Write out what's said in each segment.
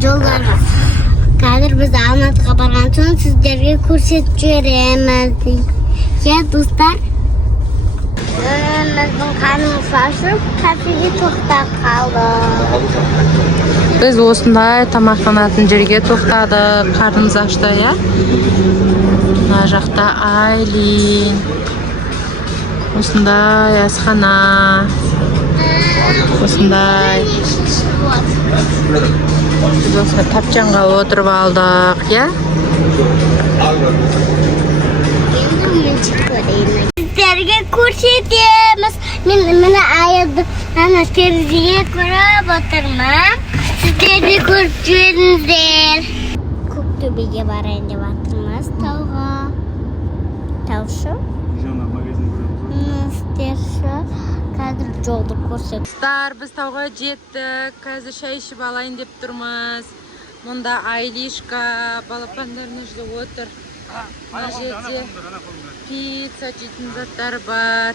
жолдар бар. Қазір біз Алматыға барған соң сіздерге көрсетіп жібереміз. Иә, достар. Біздің қарнымыз ашып, кафеге тоқтап қалдық. Біз осындай тамақтанатын жерге тоқтадық. Қарнымыз ашты, иә? Мына жақта Айлин. Осындай асхана. Осындай. Біз осындай тапчанға отырып алдық, иә? Сіздерге көрсетеміз. Мен аяды терезеге көріп отырмын. Сіздер де көріп жүріңіздер. Көктөбеге барайын деп жатырмыз, тауға. Таушы? Қазір жолды көрсет. Біз тауға жеттік. Қазір шай ішіп алайын деп тұрмыз. Мұнда Айлишка балапандарына жүріп отыр. Мына жерде пицца жейтін заттар бар.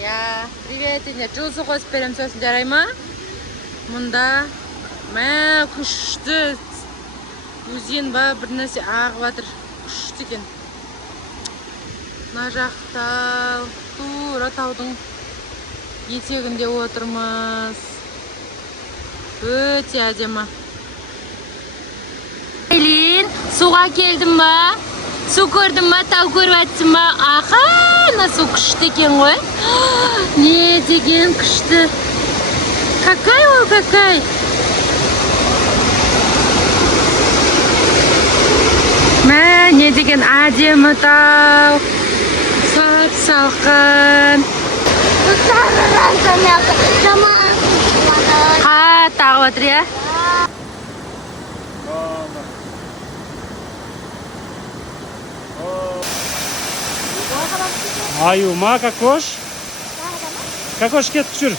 Я, привет, ендер. Жылсы қосып берем, сосын жарай ма? Мұнда күшті өзен ба, бір нәрсе ағып жатыр. Күшті екен. Мына жақта тура таудың етегінде отырмыз. Өте әдемі. Айлин, суға келдің ба? Су көрдің ба? Тау көріп әтсің ба? Аха, мына су күшті екен ғой. Не деген күшті. Какай ол, какай? Не деген әдемі тау. Сап-салқын. Қатты ағып отыр, иә? Аюма, кокош? Кокош кетіп жүр.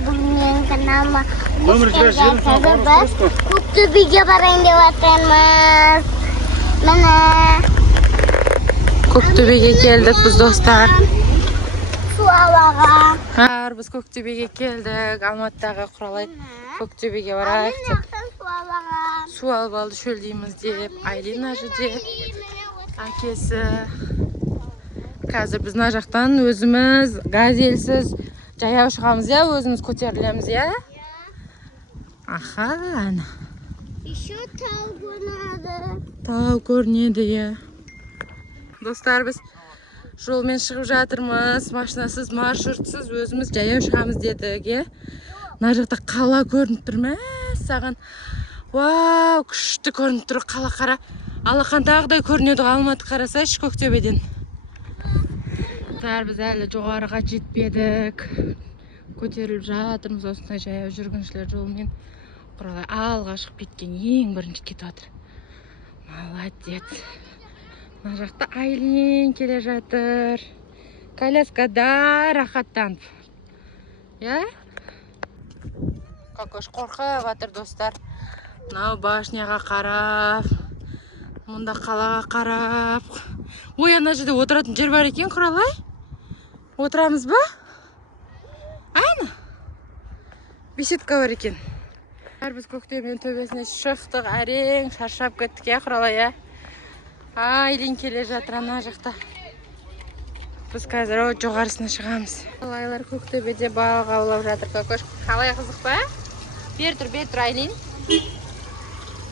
Бүгіннен каналыма Көктөбеге барайын деп жатырмыз. Міне Көктөбеге келдік біз достар. Су алуға. Біз Көктөбеге келдік. Алматыдағы Құралай Көктөбеге барайық деп. Су алып алды шөлдейміз деп. Айлин ажыде. Әкесі. Қазір біз мына жақтан өзіміз газелсіз жаяу шығамыз, иә? Өзіміз көтерілеміз, иә? Аха, ана. Еще тау көрінеді. Тау көрінеді, иә. Достар, біз жолмен шығып жатырмыз. Машинасыз, маршрутсыз өзіміз жаяу шығамыз дедік, иә? Мына жақта қала көрініп тұр ма? Саған. Вау, күшті көрініп тұр қала қара. Алақандағыдай көрінеді Алматы қарасайшы Көктөбеден. Біз әлі жоғарыға жетпедік. Көтеріліп жатырмыз осындай жаяу жүргіншілер жолымен. Құралай алға шығып кеткен ең бірінші кетіп жатыр. Молодец. Мына жақта Айлин келе жатыр. Коляскада рахаттанып. Я? Кокош қорқып жатыр достар. Мынау башняға қарап. Мұнда қалаға қарап. Ой, ана жерде отыратын жер бар екен, Құралай. Отырамыз ба? Ана. Беседка бар екен. Біз Көктөбенің төбесіне шықтық, әрең шаршап кеттік, иә, Құралай, иә? Айлин келе жатыр ана жақта. Біз қазір жоғарысына шығамыз. Құралайлар Көктөбеде балық аулап жатыр. Кокош, қалай қызық па? Бер тұр, Айлин.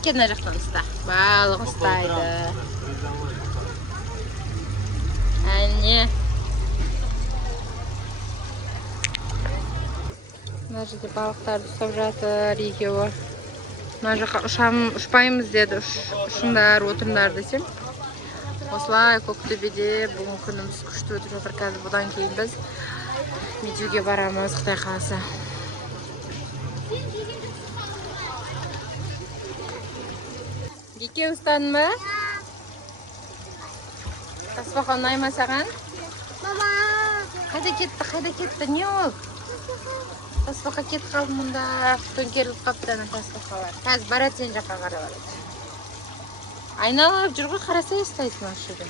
Кел мына жақтан ұста. Балық ұстайды. Әне. Мына жерде балықтарды ұстап жатыр екеуі. Мына жаққа ұшпаймыз деді. Ұшыңдар, отырыңдар десем. Осылай Көктөбеде бүгін күніміз күшті өтіп жатыр. Қазір бұдан кейін біз Медеуге барамыз, Қытай қаласы. Екеу ұстадың ба? Тасбақа ұнай ма саған? Мама! Қайда кетті? Не ол? Тасбақа кетіп қалды мұнда. Төңкеріліп қапты ана тасбақалар. Қазір барады сен жаққа қарап алады. Айналып жүр ғой, қарасай ұстайсың осы жерде.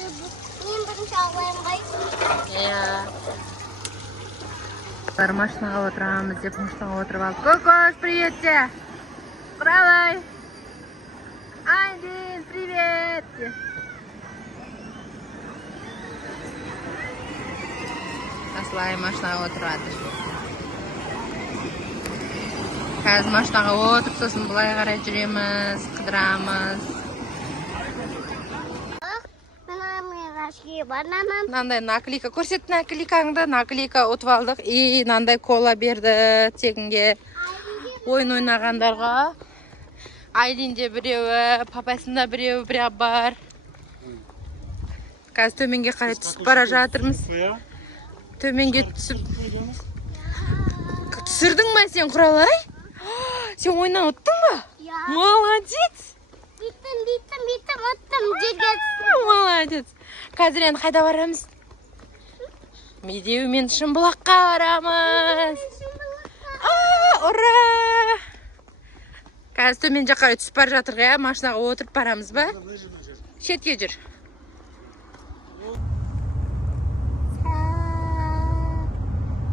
Мен бірінші ағылайын ғой. Иә. Бар машинаға отырамыз деп машинаға отырып алып. Кокош, привет те! Құралай! Айдин, привет! Аслай машинаға отырады. Қазір машинаға отырып, сосын бұлай қарай жүреміз, қыдырамыз. Нандай наклейка көрсет, наклейкаңды, наклейка ұтып алдық. И нандай кола берді тегінге ойын ойнағандарға. Айдинде біреуі, папасында біреуі бірақ бар. Қазір төменге қарай түсіп бара жатырмыз. Төменге түсіп. Түсірдің ба сен, Құралай? Сен ойнан ұттың ба? Молодец! Биттім, ұттым. Молодец! Қазір енді қайда барамыз? Медеу мен Шымбұлаққа барамыз. Ура! Қазір төмен жаққа түсіп бара жатырғы, иә? Машинаға отырып барамыз ба? Шетке жүр.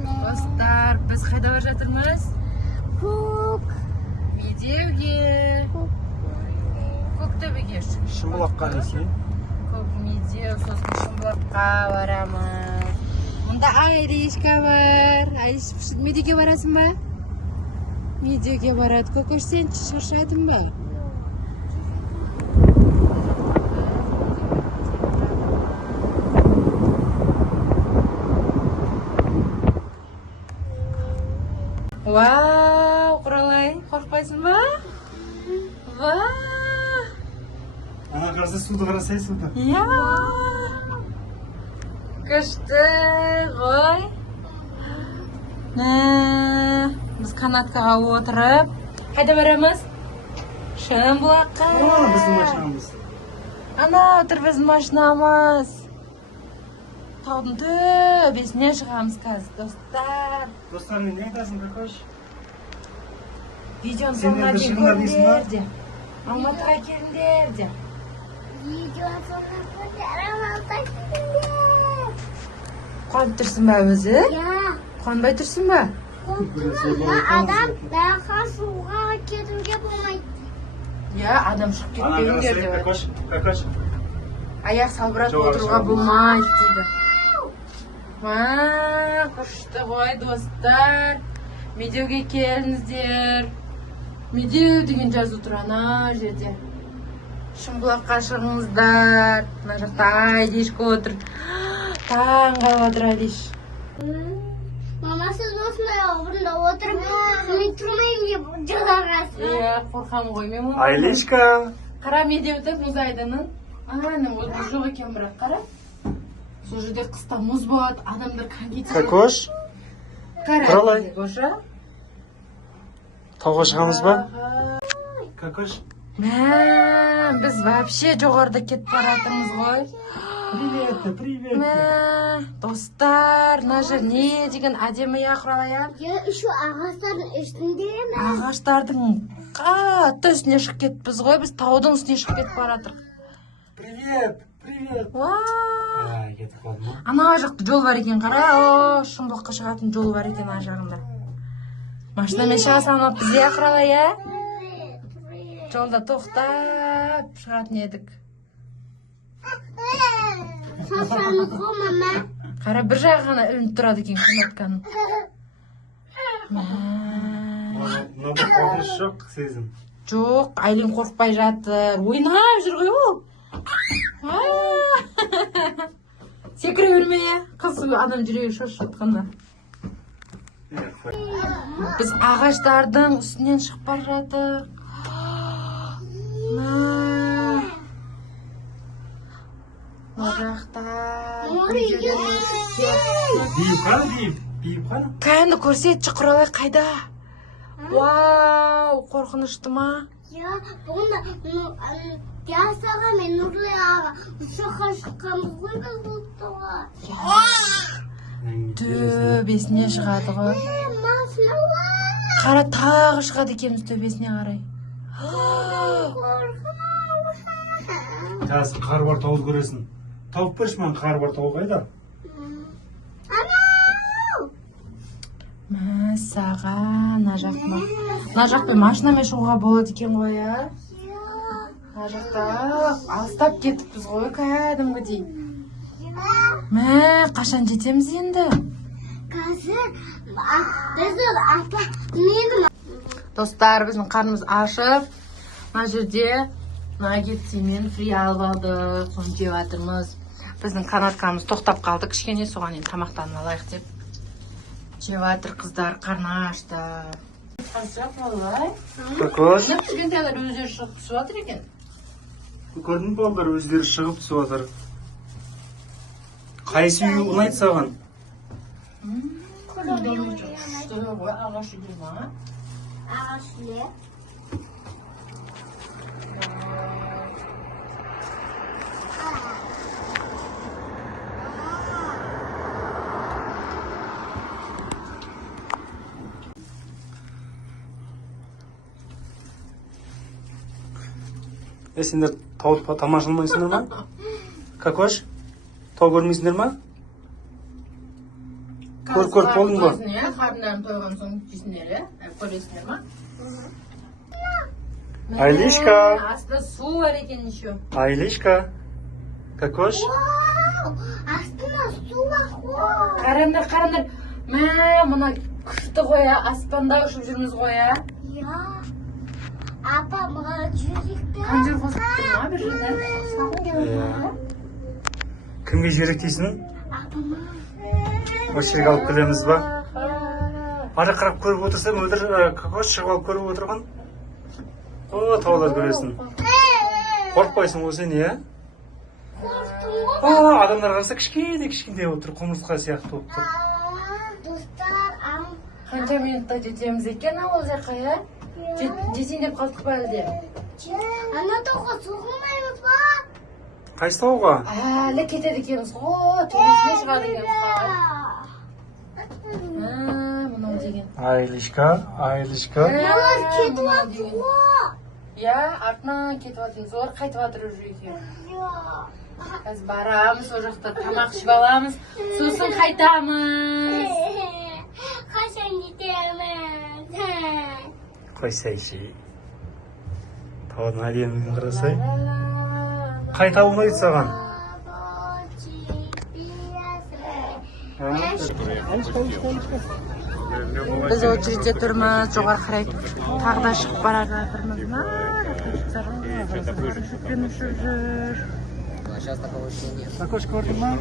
Достар, біз қайда бара жатырмыз? Медеуге. Көктөбеге. Шымбұлаққа десей. Медеу, сосын Шымбұлаққа барамыз. Мұнда Айришка бар. Айриш, Медеуге барасың ба? Медеуге барады. Көкөш, сен шаршадың ба? Вау, Құралай, қорқпайсың ба? Вау! Ана қарсы суды қарасай суды. Иә! Күшті ғой! Біз канаткаға отырып. Қайда барамыз? Шымбұлаққа. Біздің машинамыз. Ана отыр біздің машинамыз. Таудың төбесіне шығамыз қазір, достар. Достар, не айтасың, Кокош? Видеоны соңына дейін көріңдер де. Алматыға келіңдер де. Видеоны соңына көріңдер. Қуанып тұрсың ба өзі? Я. Қуанбай тұрсың ба? Адам бәқа суға кетуге болмайды. Я, адам шығып кетпеңдер деп. Кокош. Аяқ салбыратып отыруға болмайды дейді. Күшті ғой, достар. Медеуге келіңіздер. Медеу деген жазу тұр ана жерде. Шымбұлаққа шығыңыздар. Мына жақта Айдишка отыр. Таң қалып отыр Айдиш. Мама, сіз осындай орында отырып, мен тұрмаймын деп жылағасыз. Иә, қорқам ғой мен. Айлишка. Қара Медеуді мұз айдының. Ана, ол жоқ екен бірақ, қара. Сол жерде қыста мұз болады, адамдар коньки тиеді. Кокош. Құралай. Қоша. Тауға шығамыз ба? Кокош. Біз вообще жоғарыда кетіп баратырмыз ғой. Привет. Достар, мына жер не деген әдемі я, Құралай. Я еще ағаштардың үстіндемін. Ағаштардың қатты үстіне шығып кетіппіз ғой, біз таудың үстіне шығып кетіп баратырық. Привет. Кетіп қалдым ба? Ана жақта жол бар екен, қара. Шымбұлаққа шығатын жол бар екен ана жағында. Машинамен шыға салмаппыз, иә, Құралай, иә? Жолда тоқтап шығатын едік. Шашамыз ғой, мама. Қара, бір жағы ғана ілініп тұрады екен канатканың. Мынада қорқыныш жоқ, сезім. Жоқ, Айлин қорқпай жатыр. Ойнап жүр ғой ол. Секіре берме, иә? Қыз адам жүрегі шошып жатқанда. Біз ағаштардың үстінен шығып бара жатыр. Мына жақта Бейіп қана? кәні көрсетші, Құралай, қайда? Вау, қорқынышты ма? Я, бұнда, ясаға мен Нұрлы аға ұшаққа шыққанбыз ғой біз бұлттыға. Төбесіне шығады ғой. Машиналар. Қара, тағы шығады екеміз төбесіне қарай. Қазір қар бар, тауды көресің. тауып берші маған, қар бар тауып қайда? Анау! Мәссаған, мына жақпен машинамен шығуға болады екен ғой, ә? Мына жақта алыстап кетіппіз ғой, кәдімгідей. Қашан жетеміз енді? Қазір біздің апа менің. Достар, біздің қарнымыз ашып, мына жерде мына кетсемен фри алып алдық, соны жеп жатырмыз. Біздің канаткамыз тоқтап қалды, кішкене соған енді тамақтанып алайық деп жеп жатыр қыздар, қарны ашты. Қазір балалар, Кокош, мына кішкентайлар өздері шығып түсіп жатыр екен. көрдің бе балдар өздері шығып түсіп жатыр. Қайсы үй ұнайды саған? Ағаш үйде ма? Ағаш үйде. Сендер тауды тамашаламайсыңдар ма? Кокош, тау көрмейсіңдер ма? Көріп болдың ба? Қарындарын тойған соң жесіңдер, көресіңдер ма? Айлишка, Астында су бар екен еще. Айлишка, Кокош. Астына су бар ғой. Қарандар. Мына күшті ғой, аспанда ұшып жүрміз ғой, ә? Я. Апа, маған жүректі. Қанжыр қосып тұр ма, бір жерде? Сағын келіп. Кімге жерек дейсің? Апама. Осы жерге алып келеміз ба? Ары қарап көріп отырсам, өлдір Кокош шығып алып көріп отырған. О, таулар көресің. Қорқпайсың ғой сен, иә? Қорқтым ғой. Адамдар қараса кішкентай отыр, құмырсқа сияқты болып тұр. Достар, Қанша минутта жетеміз екен ол жаққа, иә? Жетейін деп қалдық па әлде? ана тауға соғылмаймыз ба? Қайсы тауға? Әлі кетеді екенбіз ғой, төбесіне шығады екенбіз ғой. Мынау деген. Айлишка. Олар кетіп жатыр ғой. Иә, артынан кетіп жатырмыз, олар қайтып жатыр уже екен. Қазір барамыз, ол жақта тамақ ішіп аламыз, сосын қайтамыз. Қашан жетеміз? Қойсайшы. Таудың әдемілігін қарасай. Қай тау ұнайды саған? Біз очередте тұрмыз, жоғары қарай тағы да шығып бара жатырмыз. Жүкпен ұшып жүр. Кокош көрдің ма?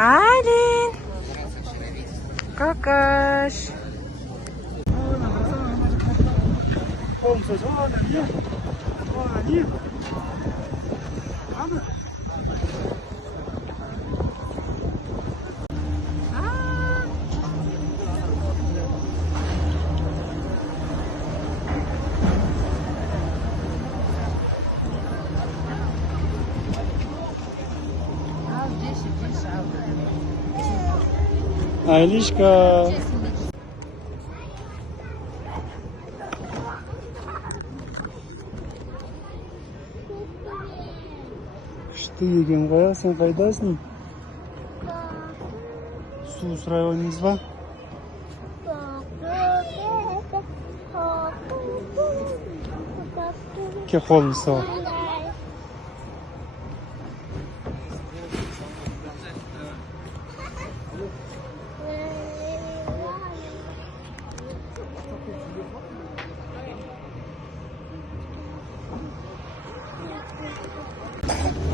Айлин! Кокош! Olmsuz, o ne? O ne? Abi. Айлишка. Күшті екен ғой, сен қайдасың? Су сұрай ойнайсыз ба? Ке қолын сау.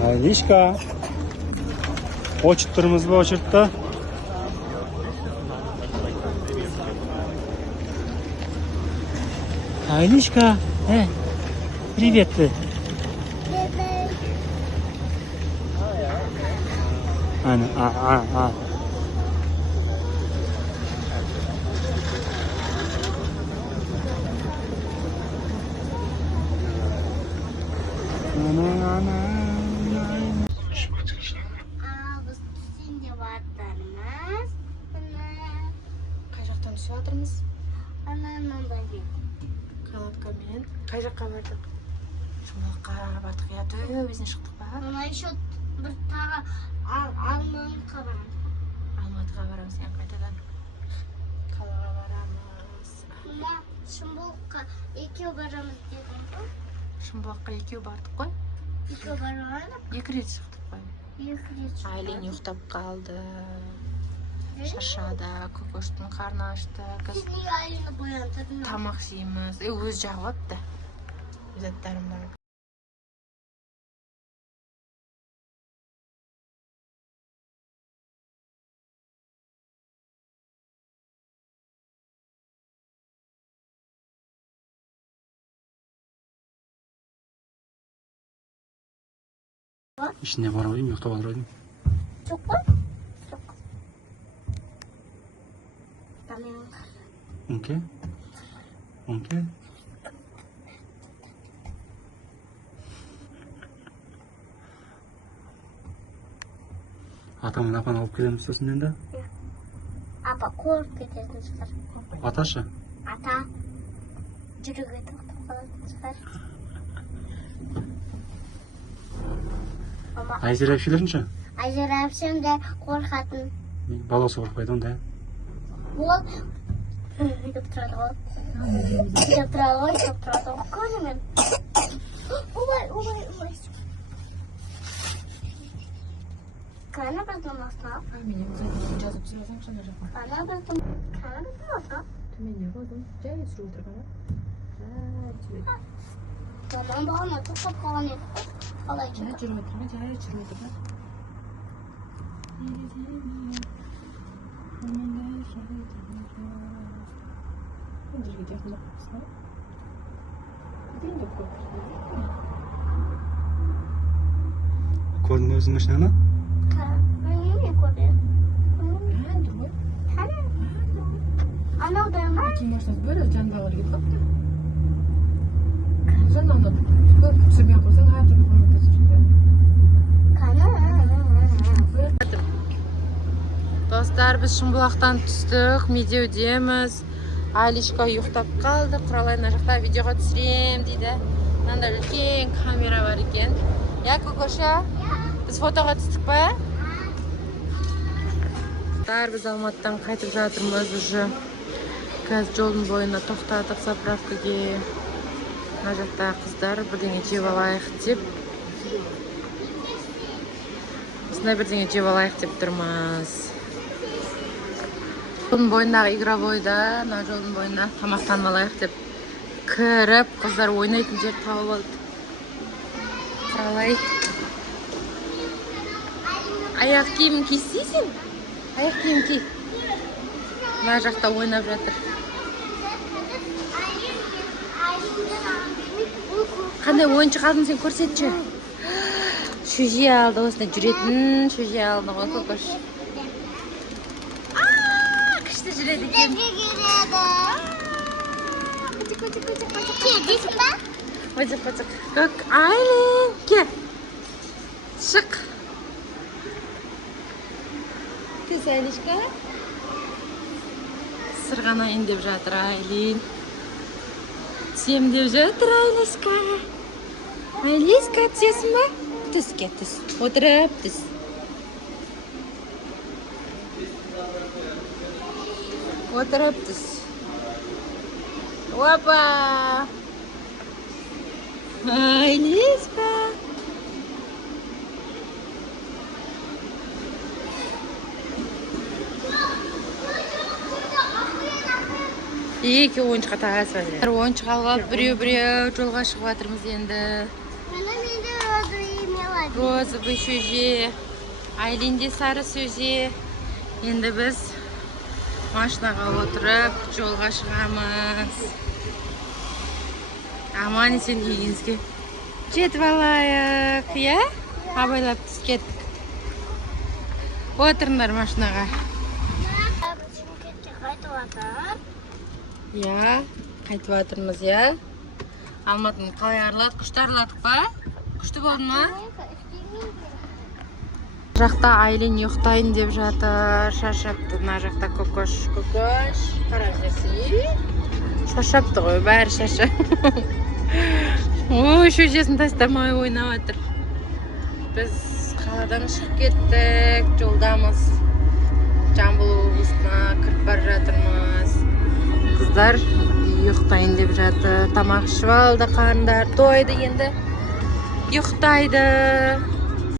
Айлишка. Очередь тұрмыз ба, очередьта? Айлишка, привет ты. Ана, Біз түсінде батырмыз. Қай жақтан түсіп жатырмыз? Ананан бәлем. Канаткамен. Қай жаққа бардық? Жұмаққа бардық, иә, төбесіне шықтық па? Ана еще Біз тағы Алматыға барамыз. Алматыға барамыз, сен қайтадан қалаға барамыз. Мама, Шымбұлаққа екеу барамыз дедің ғой. Шымбұлаққа екеу бардық қой. Екеу барамыз. 2 рет шықтық қой. Айлин ұйықтап қалды. Шаршады, көкөштің қарны ашты. Сіз неге Айлинді бояндырдың? Тамақ жейміз. Өз жағып апты. Заттарым бар. ішіне барып едім, ұйықтап алар едім. Жоқ па? Жоқ. Өңке? Өңке? Атамын апаны алып келеміз сосын енді? Апа қорып кететін шығар. Аташы? Ата жүрегі тоқтап қалатын шығар. Айзер әпшелерінше? Айзер әпшем де қорқатын. Баласы қорқпайды онда. Ол үйдеп тұрады ғой. Үйдеп тұрады ғой, үйдеп тұрады ғой. Көрімен. Олай. Қана біздің асына? Менен жазып сұрасаң шана жаққа. Қана біздің асына? Төменде қойдым. Жай сүріп отырғаны. Мамам бағана тоқтап қалған еді. Қалай Жай жүріп отырған, жай жүріп отырған. Өндірге де қылып қылсың. Дейін де көп. Көрдің бе өзің машинаны? Мен не көрдім? Әнді ғой. Анау да ма? Кейін машинасы бөлі жанбағыр кетіп қапты. Sen onu көп түсірмей қойсаң әртүрлі форматта түсіреді. Достар, біз Шымбұлақтан түстік, медеудеміз. Алишка ұйықтап қалды. Құралай мына жақта видеоға түсірем дейді. Мынандай үлкен камера бар екен. Я, Көкөша? Біз фотоға түстік па? Біз Алматыдан қайтып жатырмыз уже. Қазір жолдың бойына тоқтадық заправкаге. Мына жақта қыздар бірдеңе жеп алайық деп. Осындай бірдеңе жеп алайық деп тұрмыз. Жолдың бойындағы игровойда, мына жолдың бойына тамақтанып алайық деп кіріп, қыздар ойнайтын жер тауып алды. Құралай. Аяқ киімін кисейсің? Аяқ киім ки. Мына жақта ойнап жатыр. Қандай ойыншық алдың сен көрсетші. Шөже алды, осында жүретін шөже алды ғой Көкөш. Күшті жүреді екен. Дейсің ба? Көк, Айлин, ке. Шық. Кез Айлишка. Сырғанайын деп жатыр Айлин. Түсем деп жатыр Айлишка. Айлишка, түсесің ба? Түске, түс. Отырып, түс. Отырып, түс. Опа! Айлишка. Екі ойыншыға тағасы бар. Ойыншық алып, біреу жолға шығып жатырмыз енді. Розовый шөже, Айлинде сары сөже. Енді біз машинаға отырып, жолға шығамыз. Аман есен үйіңізге жетіп алайық, иә? Абайлап түс кеттік. Отырыңдар машинаға. Иә, қайтып жатырмыз, иә? Алматыны қалай арладық, күшті арладық ба? Күшті болды ма? Жақта Айлин ұйықтайын деп жатыр, шаршапты. Мына жақта Көкөш, қарап жүрсей. Шаршапты ғой, бәрі шаршап. Ой, шөжесін тастамай ойнап жатыр. Біз қаладан шығып кеттік, жолдамыз. Жамбыл облысына кіріп бара жатырмыз. Қыздар ұйықтайын деп жатыр. Тамақ ішіп алды, қарындар тойды, енді ұйықтайды.